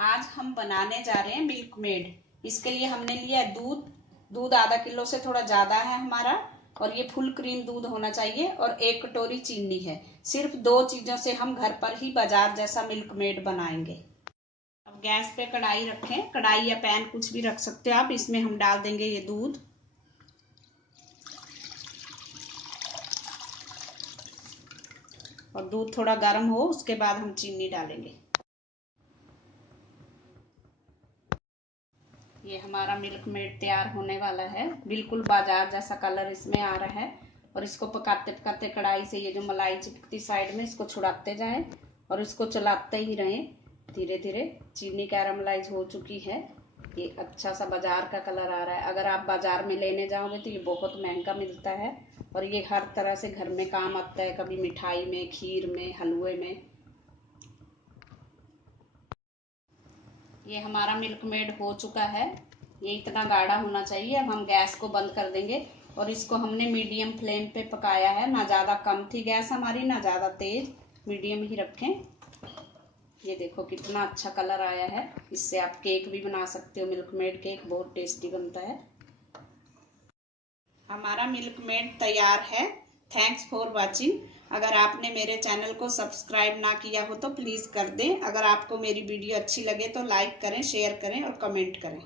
आज हम बनाने जा रहे हैं मिल्क मेड। इसके लिए हमने लिया दूध आधा किलो से थोड़ा ज्यादा है हमारा, और ये फुल क्रीम दूध होना चाहिए, और 1 कटोरी चीनी है। सिर्फ 2 चीजों से हम घर पर ही बाजार जैसा मिल्क मेड बनाएंगे। अब गैस पे कढ़ाई रखें, कढ़ाई या पैन कुछ भी रख सकते हो आप। इसमें हम डाल देंगे ये दूध, और दूध थोड़ा गर्म हो उसके बाद हम चीनी डालेंगे। ये हमारा मिल्क मेड तैयार होने वाला है। बिल्कुल बाजार जैसा कलर इसमें आ रहा है। और इसको पकाते पकाते कढ़ाई से ये जो मलाई चिपकती साइड में, इसको छुड़ाते जाएं और इसको चलाते ही रहें धीरे धीरे। चीनी कैरामलाइज हो चुकी है। ये अच्छा सा बाजार का कलर आ रहा है। अगर आप बाजार में लेने जाओगे तो ये बहुत महंगा मिलता है, और ये हर तरह से घर में काम आता है, कभी मिठाई में, खीर में, हलवे में। ये हमारा मिल्क मेड हो चुका है। ये इतना गाढ़ा होना चाहिए। अब हम गैस को बंद कर देंगे, और इसको हमने मीडियम फ्लेम पे पकाया है। ना ज़्यादा कम थी गैस हमारी, ना ज़्यादा तेज, मीडियम ही रखें। ये देखो कितना अच्छा कलर आया है। इससे आप केक भी बना सकते हो। मिल्क मेड केक बहुत टेस्टी बनता है। हमारा मिल्क मेड तैयार है। Thanks for watching. अगर आपने मेरे चैनल को सब्सक्राइब ना किया हो तो प्लीज़ कर दें। अगर आपको मेरी वीडियो अच्छी लगे तो लाइक करें, शेयर करें और कमेंट करें।